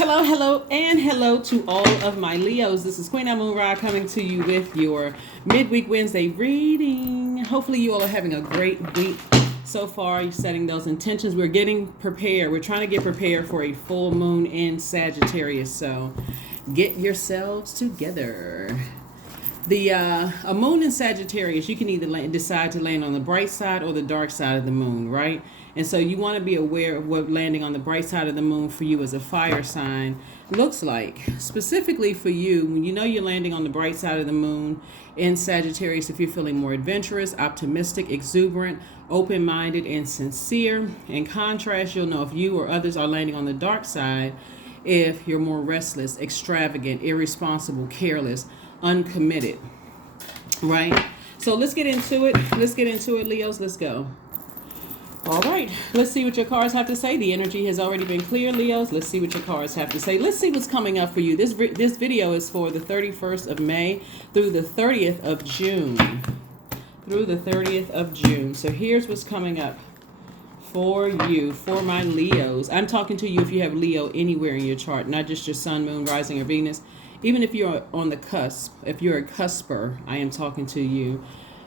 Hello, hello, and hello to all of my Leos. This is Queen Amun Ra coming to you with your midweek Wednesday reading. Hopefully you all are having a great week so far. You're setting those intentions. We're getting prepared. We're trying to get prepared for a full moon in Sagittarius. So get yourselves together. A moon in Sagittarius, you can either decide to land on the bright side or the dark side of the moon, right? And so you want to be aware of what landing on the bright side of the moon for you as a fire sign looks like. Specifically for you, when you know you're landing on the bright side of the moon in Sagittarius, if you're feeling more adventurous, optimistic, exuberant, open-minded, and sincere. In contrast, you'll know if you or others are landing on the dark side, if you're more restless, extravagant, irresponsible, careless, uncommitted, right? So let's get into it. Leos. Let's go. All right, let's see what your cards have to say. The energy has already been clear, Leos. Let's see what your cards have to say. Let's see what's coming up for you. This video is for the 31st of May through the 30th of June. So here's what's coming up for you, for my Leos. I'm talking to you if you have Leo anywhere in your chart, not just your sun, moon, rising, or Venus. Even if you're on the cusp, if you're a cusper, I am talking to you.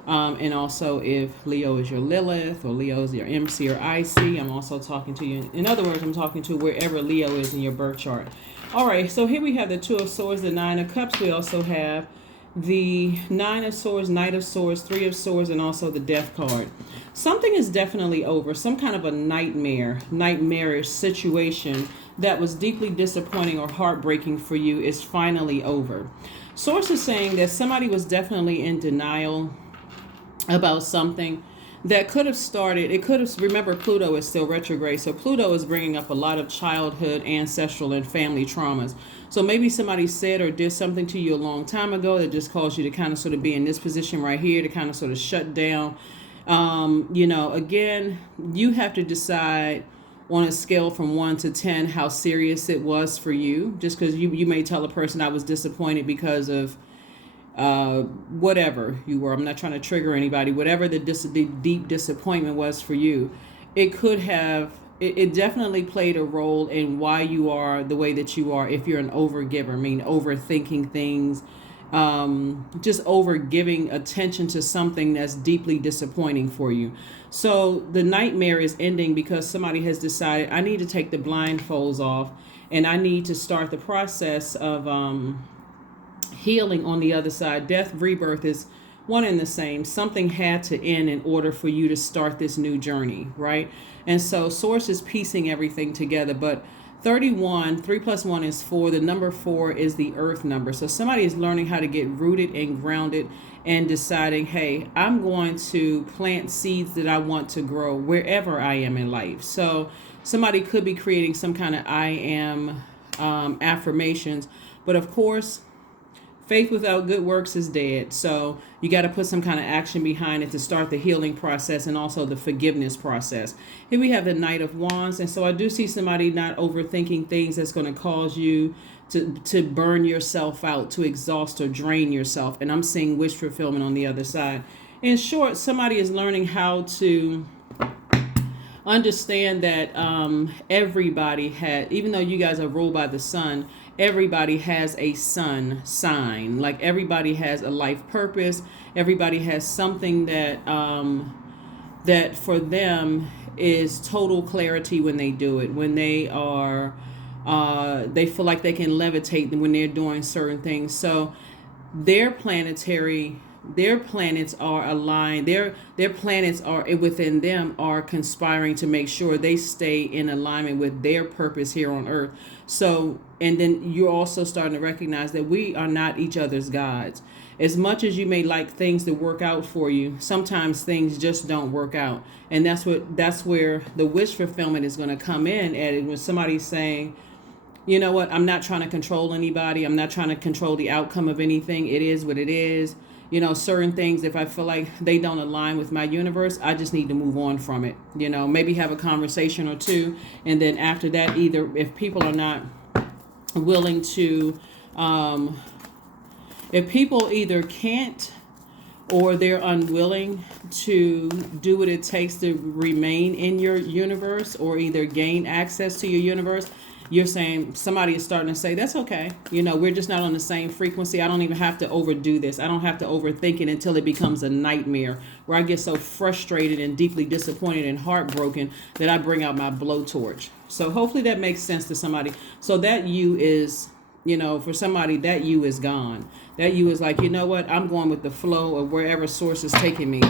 And also if Leo is your Lilith or Leo is your MC or IC, I'm also talking to you. In other words, I'm talking to wherever Leo is in your birth chart. All right, so here we have the Two of Swords, the Nine of Cups. We also have the Nine of Swords, Knight of Swords, Three of Swords, and also the Death card. Something is definitely over. Some kind of a nightmarish situation that was deeply disappointing or heartbreaking for you is finally over. Source is saying that somebody was definitely in denial about something that could have started. Remember, Pluto is still retrograde, so Pluto is bringing up a lot of childhood, ancestral, and family traumas. So maybe somebody said or did something to you a long time ago that just caused you to kind of sort of be in this position right here, to kind of sort of shut down. Again, you have to decide on a scale from 1 to 10 how serious it was for you. Just because you may tell a person, I was disappointed because of whatever you were. I'm not trying to trigger anybody. Whatever the deep disappointment was for you, it definitely played a role in why you are the way that you are. If you're an overgiver, overthinking things, just over giving attention to something that's deeply disappointing for you. So the nightmare is ending because somebody has decided, I need to take the blindfolds off and I need to start the process of healing on the other side. Death, rebirth is one and the same. Something had to end in order for you to start this new journey, right? And so Source is piecing everything together. But 31, 3 plus 1 is 4. The number 4 is the earth number. So somebody is learning how to get rooted and grounded and deciding, hey, I'm going to plant seeds that I want to grow wherever I am in life. So somebody could be creating some kind of I am affirmations. But of course, faith without good works is dead. So you got to put some kind of action behind it to start the healing process and also the forgiveness process. Here we have the Knight of Wands. And so I do see somebody not overthinking things that's going to cause you to burn yourself out, to exhaust or drain yourself. And I'm seeing wish fulfillment on the other side. In short, somebody is learning how to understand that everybody even though you guys are ruled by the sun, everybody has a sun sign. Like everybody has a life purpose. Everybody has something that that for them is total clarity when they do it. When they are, they feel like they can levitate when they're doing certain things. So their planets are aligned. Their planets are within them are conspiring to make sure they stay in alignment with their purpose here on earth. So, and then you're also starting to recognize that we are not each other's gods. As much as you may like things to work out for you, sometimes things just don't work out. And that's where the wish fulfillment is going to come in at it, when somebody's saying, you know what, I'm not trying to control anybody. I'm not trying to control the outcome of anything. It is what it is. Certain things, if I feel like they don't align with my universe, I just need to move on from it. Maybe have a conversation or two. And then after that, either if people are not willing to, if people either can't or they're unwilling to do what it takes to remain in your universe or either gain access to your universe, you're saying, somebody is starting to say, that's okay. We're just not on the same frequency. I don't even have to overdo this. I don't have to overthink it until it becomes a nightmare where I get so frustrated and deeply disappointed and heartbroken that I bring out my blowtorch. So hopefully that makes sense to somebody. So that you is, for somebody, that you is gone. That you is like, you know what? I'm going with the flow of wherever source is taking me.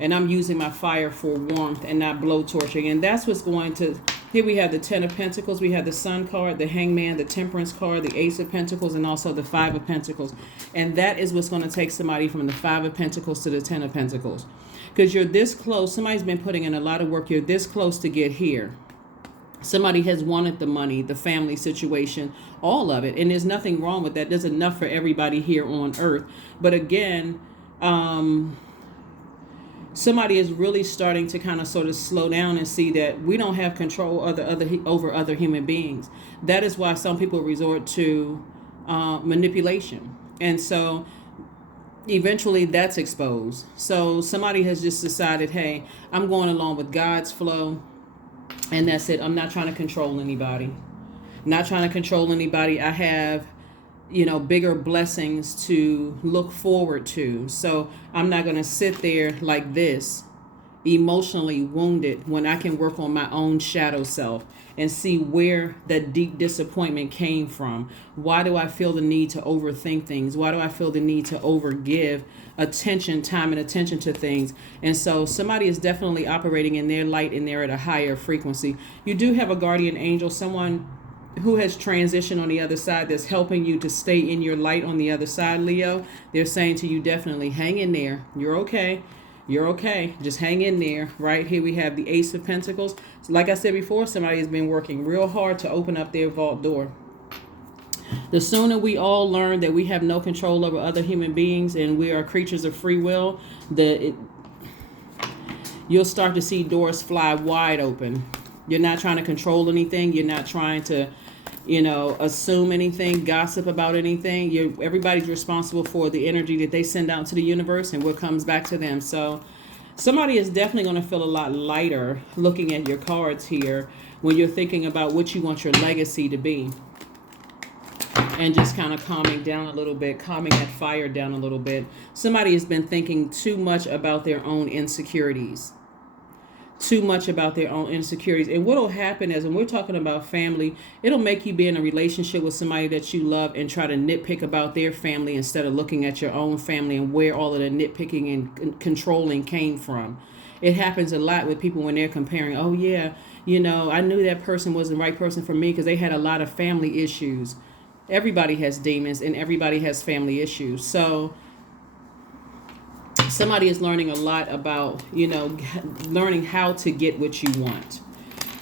And I'm using my fire for warmth and not blowtorching. And that's what's going to... Here we have the Ten of Pentacles. We have the Sun card, the Hangman, the Temperance card, the Ace of Pentacles, and also the Five of Pentacles. And that is what's going to take somebody from the Five of Pentacles to the Ten of Pentacles. Because you're this close. Somebody's been putting in a lot of work. You're this close to get here. Somebody has wanted the money, the family situation, all of it. And there's nothing wrong with that. There's enough for everybody here on earth. But again... somebody is really starting to kind of sort of slow down and see that we don't have control over other human beings. That is why some people resort to manipulation. And so eventually that's exposed. So somebody has just decided, hey, I'm going along with God's flow. And that's it. I'm not trying to control anybody. Not trying to control anybody. I have... bigger blessings to look forward to. So I'm not going to sit there like this, emotionally wounded, when I can work on my own shadow self and see where that deep disappointment came from. Why do I feel the need to overthink things? Why do I feel the need to overgive time and attention to things? And so somebody is definitely operating in their light and they're at a higher frequency. You do have a guardian angel, someone who has transitioned on the other side that's helping you to stay in your light on the other side, Leo. They're saying to you, definitely hang in there. You're okay. You're okay. Just hang in there. Right here we have the Ace of Pentacles. So like I said before, somebody has been working real hard to open up their vault door. The sooner we all learn that we have no control over other human beings and we are creatures of free will, you'll start to see doors fly wide open. You're not trying to control anything. You're not trying to, assume anything, gossip about anything. Everybody's responsible for the energy that they send out to the universe and what comes back to them. So somebody is definitely going to feel a lot lighter looking at your cards here when you're thinking about what you want your legacy to be. And just kind of calming down a little bit, calming that fire down a little bit. Somebody has been thinking too much about their own insecurities. Too much about their own insecurities. And what will happen is, when we're talking about family, it'll make you be in a relationship with somebody that you love and try to nitpick about their family instead of looking at your own family and where all of the nitpicking and controlling came from. It happens a lot with people when they're comparing, oh yeah, I knew that person wasn't the right person for me because they had a lot of family issues. Everybody has demons and everybody has family issues. So somebody is learning a lot about, learning how to get what you want.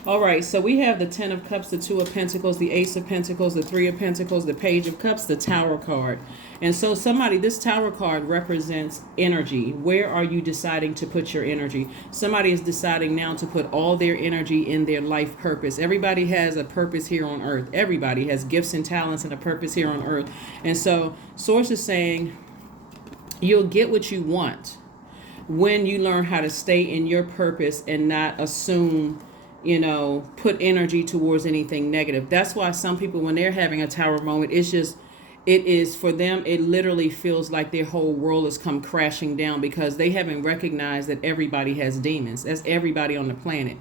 All right, so we have the Ten of Cups, the Two of Pentacles, the Ace of Pentacles, the Three of Pentacles, the Page of Cups, the Tower card. And so this Tower card represents energy. Where are you deciding to put your energy? Somebody is deciding now to put all their energy in their life purpose. Everybody has a purpose here on earth. Everybody has gifts and talents and a purpose here on earth. And so Source is saying, you'll get what you want when you learn how to stay in your purpose and not assume, put energy towards anything negative. That's why some people, when they're having a tower moment, it is for them, it literally feels like their whole world has come crashing down because they haven't recognized that everybody has demons. That's everybody on the planet.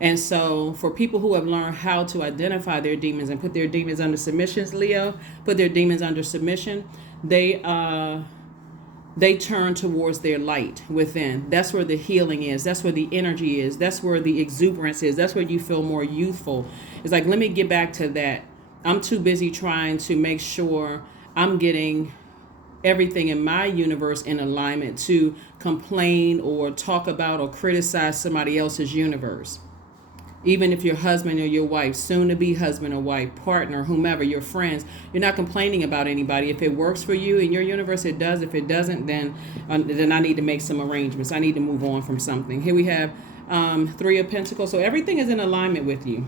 And so for people who have learned how to identify their demons and put their demons under submissions, Leo, put their demons under submission, they turn towards their light within. That's where the healing is. That's where the energy is. That's where the exuberance is. That's where you feel more youthful. It's like, let me get back to that. I'm too busy trying to make sure I'm getting everything in my universe in alignment to complain or talk about or criticize somebody else's universe. Even if your husband or your wife, soon to be husband or wife, partner, whomever, your friends, you're not complaining about anybody. If it works for you in your universe, it does. If it doesn't, then I need to make some arrangements. I need to move on from something. Here we have Three of Pentacles. So everything is in alignment with you.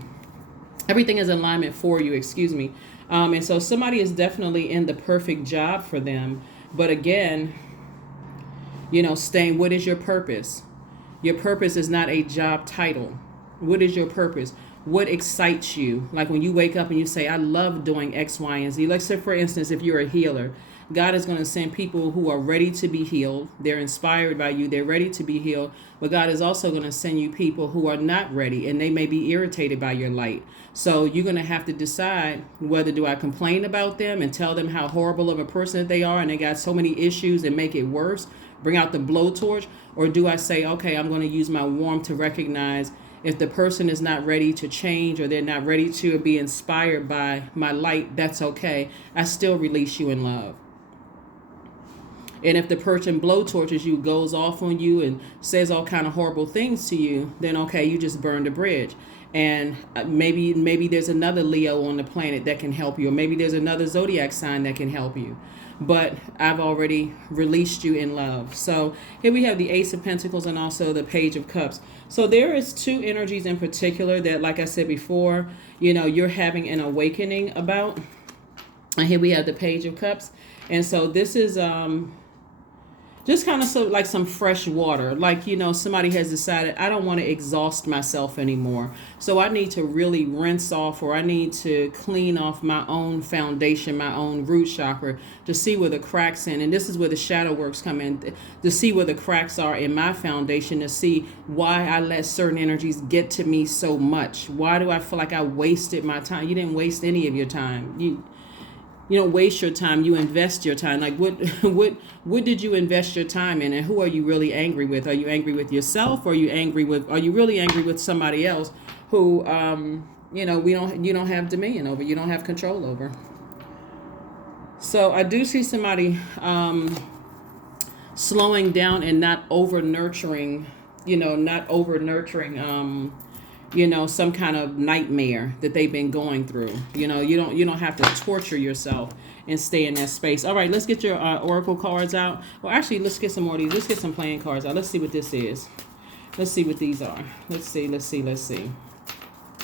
Everything is in alignment for you, excuse me. And so somebody is definitely in the perfect job for them. But again, what is your purpose? Your purpose is not a job title. What is your purpose? what excites you. Like when you wake up and you say, I love doing X, Y, and Z. Let's say, for instance, if you're a healer, God is going to send people who are ready to be healed. They're inspired by you. They're ready to be healed. But God is also going to send you people who are not ready, and they may be irritated by your light. So you're going to have to decide whether do I complain about them and tell them how horrible of a person that they are and they got so many issues and make it worse, bring out the blowtorch, or do I say, okay, I'm going to use my warmth to recognize if the person is not ready to change or they're not ready to be inspired by my light, that's okay. I still release you in love. And if the person blowtorches you, goes off on you and says all kind of horrible things to you, then okay, you just burned a bridge. And maybe there's another Leo on the planet that can help you, or maybe there's another Zodiac sign that can help you. But I've already released you in love. So here we have the Ace of Pentacles and also the Page of Cups. So there is two energies in particular that, like I said before, you're having an awakening about. And here we have the Page of Cups. And so this is just kind of so like some fresh water. Like, somebody has decided, I don't want to exhaust myself anymore. So I need to really rinse off, or I need to clean off my own foundation, my own root chakra, to see where the cracks in. And this is where the shadow works come in, to see where the cracks are in my foundation, to see why I let certain energies get to me so much. Why do I feel like I wasted my time? You didn't waste any of your time. You don't waste your time, you invest your time. Like what did you invest your time in, and who are you really angry with? Are you angry with yourself, or are you really angry with somebody else who you don't have dominion over, you don't have control over? So I do see somebody slowing down and not over nurturing, some kind of nightmare that they've been going through. You don't have to torture yourself and stay in that space. All right, let's get your oracle cards out. Well, actually, let's get some more of these. Let's get some playing cards out. Let's see what this is. Let's see what these are. Let's see.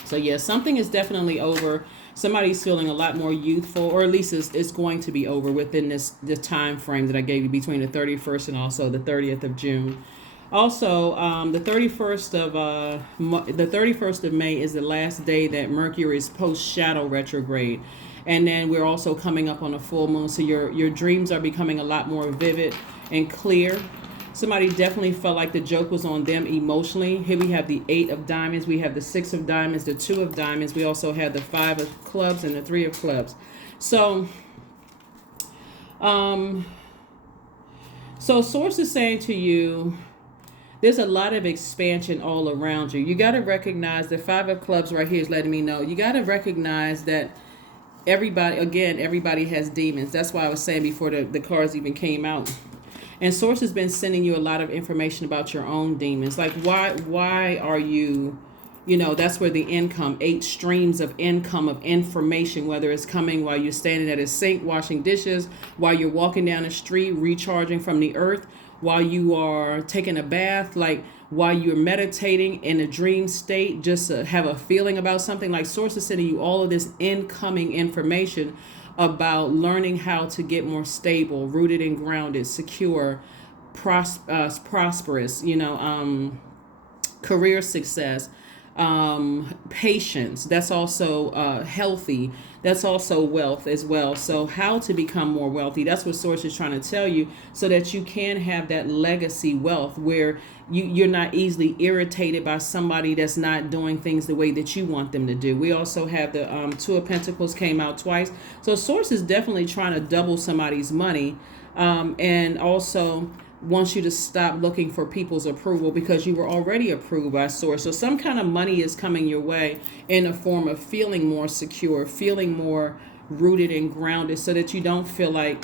So yeah, something is definitely over. Somebody's feeling a lot more youthful, or at least it's going to be over within the time frame that I gave you between the 31st and also the 30th of June. Also, the 31st of May is the last day that Mercury is post-shadow retrograde. And then we're also coming up on a full moon. So your dreams are becoming a lot more vivid and clear. Somebody definitely felt like the joke was on them emotionally. Here we have the 8 of diamonds. We have the 6 of diamonds, the 2 of diamonds. We also have the 5 of clubs and the 3 of clubs. So Source is saying to you, there's a lot of expansion all around you. You got to recognize the 5 of clubs right here is letting me know. You got to recognize that everybody has demons. That's why I was saying before the cards even came out. And Source has been sending you a lot of information about your own demons. Like, why are you, that's where the income, 8 streams of income of information, whether it's coming while you're standing at a sink, washing dishes, while you're walking down the street, recharging from the earth, while you are taking a bath, like while you're meditating in a dream state, just to have a feeling about something. Like Source is sending you all of this incoming information about learning how to get more stable, rooted and grounded, secure, prosperous, career success, patience. That's also healthy. That's also wealth as well. So how to become more wealthy, that's what Source is trying to tell you, so that you can have that legacy wealth where you're not easily irritated by somebody that's not doing things the way that you want them to do. We also have the 2 of Pentacles came out twice. So Source is definitely trying to double somebody's money, and also wants you to stop looking for people's approval, because you were already approved by Source. So some kind of money is coming your way in a form of feeling more secure, feeling more rooted and grounded, so that you don't feel like,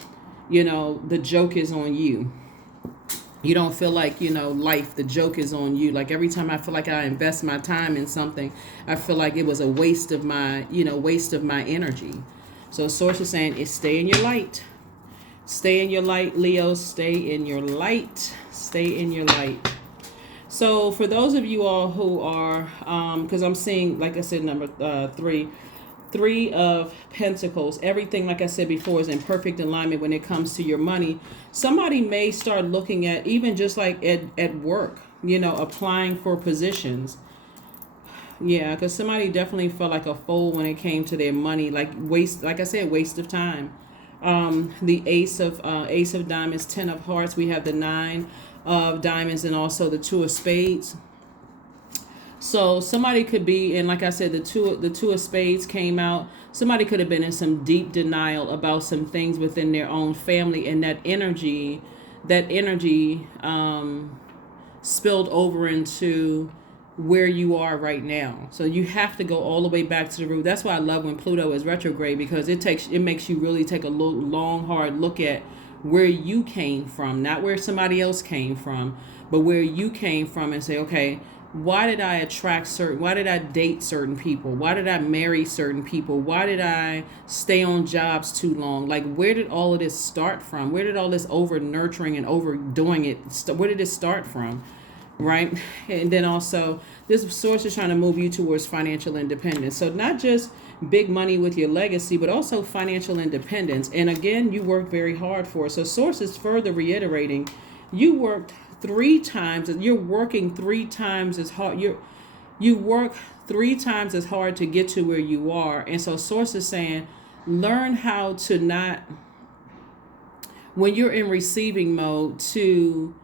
the joke is on you. You don't feel like, life, the joke is on you. Like every time I feel like I invest my time in something, I feel like it was a waste of my energy. So Source is saying, stay in your light. Stay in your light, Leo. Stay in your light. Stay in your light. So for those of you all who are, because I'm seeing, like I said, number 3 of Pentacles. Everything, like I said before, is in perfect alignment when it comes to your money. Somebody may start looking at, even just like at work, applying for positions. Yeah, because somebody definitely felt like a fool when it came to their money, like waste, like I said, waste of time. The Ace of Diamonds, Ten of Hearts. We have the Nine of Diamonds, and also the Two of Spades. So somebody could be, and like I said, the two of spades came out. Somebody could have been in some deep denial about some things within their own family, and that energy spilled over into where you are right now. So you have to go all the way back to the root. That's why I love when Pluto is retrograde, because it makes you really take a long hard look at where you came from, not where somebody else came from, but where you came from, and say, okay, why did I why did I date certain people? Why did I marry certain people? Why did I stay on jobs too long? Like, where did all of this start from? Where did all this over nurturing and overdoing it, where did it start from? Right? And then also, this source is trying to move you towards financial independence. So not just big money with your legacy, but also financial independence. And again, you work very hard for it. So source is further reiterating, you worked 3 times, you're working 3 times as hard. You work 3 times as hard to get to where you are. And so source is saying, learn how to not, when you're in receiving mode, to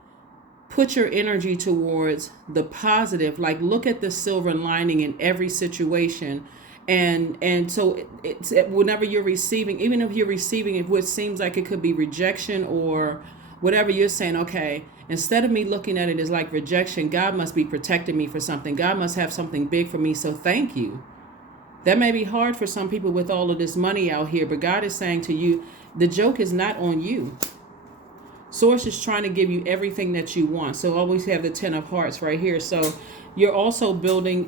put your energy towards the positive. Like, look at the silver lining in every situation. And so it's whenever you're receiving, even if you're receiving it, what seems like it could be rejection or whatever, you're saying, okay, instead of me looking at it as like rejection, God must be protecting me for something. God must have something big for me. So thank you. That may be hard for some people with all of this money out here, but God is saying to you, the joke is not on you. Source is trying to give you everything that you want. So always have the Ten of Hearts right here. So you're also building,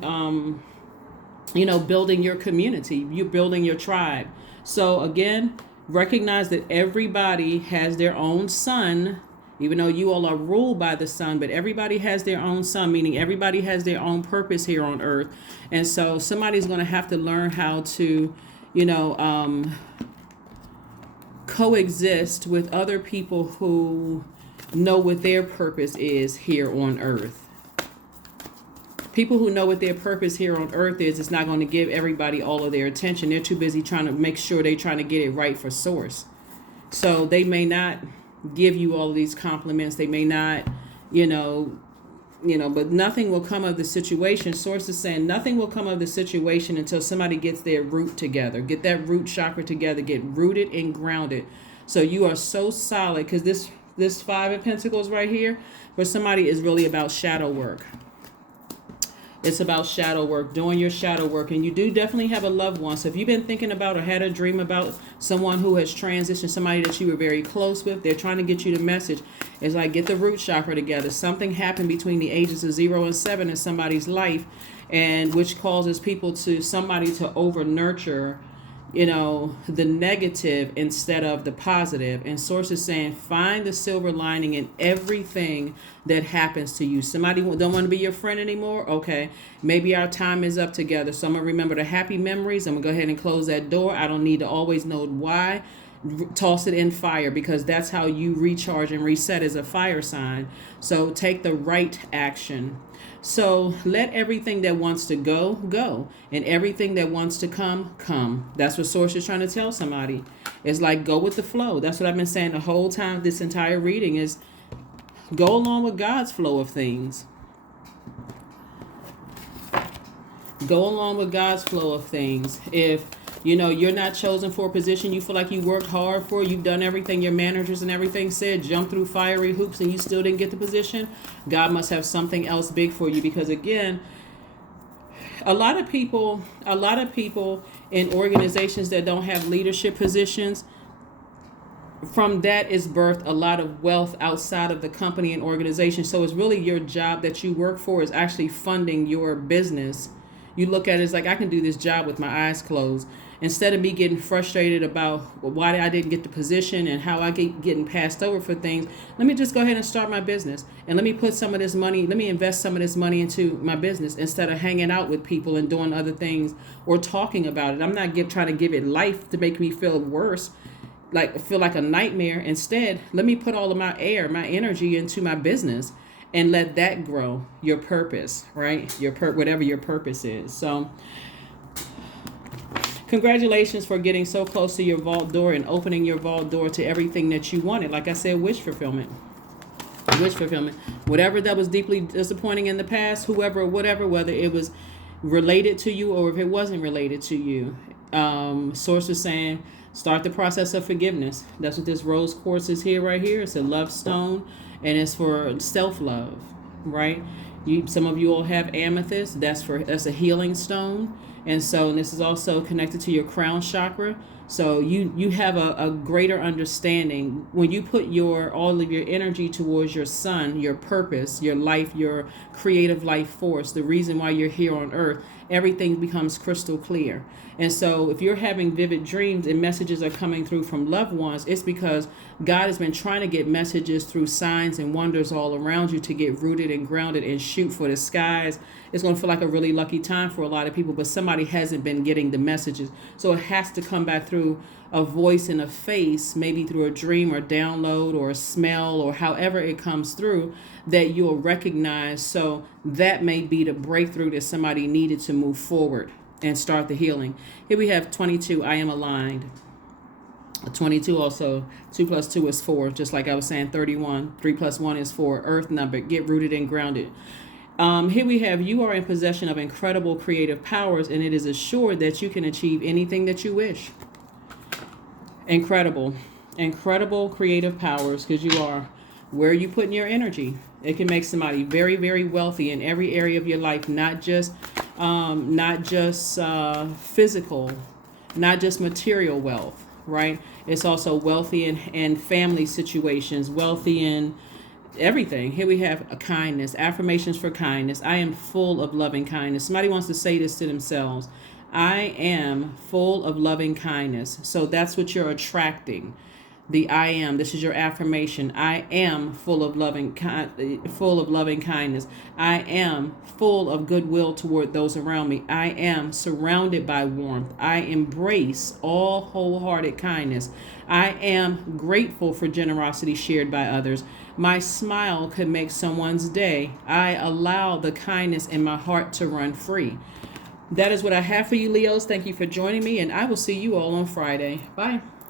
building your community. You're building your tribe. So again, recognize that everybody has their own sun, even though you all are ruled by the sun, but everybody has their own sun, meaning everybody has their own purpose here on earth. And so somebody's going to have to learn how to, coexist with other people who know what their purpose is here on earth. People who know what their purpose here on earth is, it's not going to give everybody all of their attention. They're too busy trying to make sure they're trying to get it right for source. So they may not give you all of these compliments. They may not, but nothing will come of the situation. Source is saying nothing will come of the situation until somebody gets their root together, get that root chakra together, get rooted and grounded. So you are so solid, because this Five of Pentacles right here for somebody is really about shadow work. It's about shadow work, doing your shadow work. And you do definitely have a loved one. So if you've been thinking about or had a dream about someone who has transitioned, somebody that you were very close with, they're trying to get you the message. It's like, get the root chakra together. Something happened between the ages of 0 and 7 in somebody's life, and which causes somebody to over nurture, the negative instead of the positive. And source is saying, find the silver lining in everything that happens to you. Somebody don't want to be your friend anymore. Okay, maybe our time is up together. So I'm going to remember the happy memories. I'm going to go ahead and close that door. I don't need to always know why. Toss it in fire, because that's how you recharge and reset as a fire sign. So take the right action. So let everything that wants to go, go. And everything that wants to come. That's what source is trying to tell somebody. It's like, go with the flow. That's what I've been saying the whole time. This entire reading is go along with God's flow of things. Go along with God's flow of things. If you're not chosen for a position you feel like you worked hard for, you've done everything your managers and everything said, jumped through fiery hoops, and you still didn't get the position, God must have something else big for you. Because again, a lot of people in organizations that don't have leadership positions, from that is birthed a lot of wealth outside of the company and organization. So it's really your job that you work for is actually funding your business. You look at it as like, I can do this job with my eyes closed. Instead of me getting frustrated about why I didn't get the position and how I get getting passed over for things, let me just go ahead and start my business. And let me put some of this money, let me invest some of this money into my business instead of hanging out with people and doing other things or talking about it. I'm not trying to give it life to make me feel worse, feel like a nightmare. Instead, let me put all of my energy into my business. and let that grow your purpose, right? Whatever your purpose is. So congratulations for getting so close to your vault door and opening your vault door to everything that you wanted. Like I said, wish fulfillment. Wish fulfillment. Whatever that was deeply disappointing in the past, whatever, whether it was related to you or if it wasn't related to you. Source is saying, start the process of forgiveness. That's what this rose quartz is here, right here. It's a love stone, and it's for self-love, right? Some of you all have amethyst. That's a healing stone. And so this is also connected to your crown chakra. So you have a greater understanding when you put all of your energy towards your sun, your purpose, your life, your creative life force, the reason why you're here on earth. Everything becomes crystal clear. And so if you're having vivid dreams and messages are coming through from loved ones, it's because God has been trying to get messages through signs and wonders all around you to get rooted and grounded and shoot for the skies. It's going to feel like a really lucky time for a lot of people, but somebody hasn't been getting the messages. So it has to come back through a voice and a face, maybe through a dream or download or a smell or however it comes through, that you'll recognize. So that may be the breakthrough that somebody needed to move forward and start the healing. Here we have 22, I am aligned. 22 also, 2 plus 2 is 4, just like I was saying. 31, 3 plus 1 is 4, earth number, get rooted and grounded. Here we have, you are in possession of incredible creative powers, and it is assured that you can achieve anything that you wish. Incredible creative powers, because you are. Where are you putting your energy? It can make somebody very, very wealthy in every area of your life, not just physical, not just material wealth, right? It's also wealthy in family situations, wealthy in everything. Here we have a kindness, affirmations for kindness. I am full of loving kindness. Somebody wants to say this to themselves. I am full of loving kindness. So that's what you're attracting. The I am. This is your affirmation. I am full of loving kindness. I am full of goodwill toward those around me. I am surrounded by warmth. I embrace all wholehearted kindness. I am grateful for generosity shared by others. My smile could make someone's day. I allow the kindness in my heart to run free. That is what I have for you, Leos. Thank you for joining me, and I will see you all on Friday. Bye.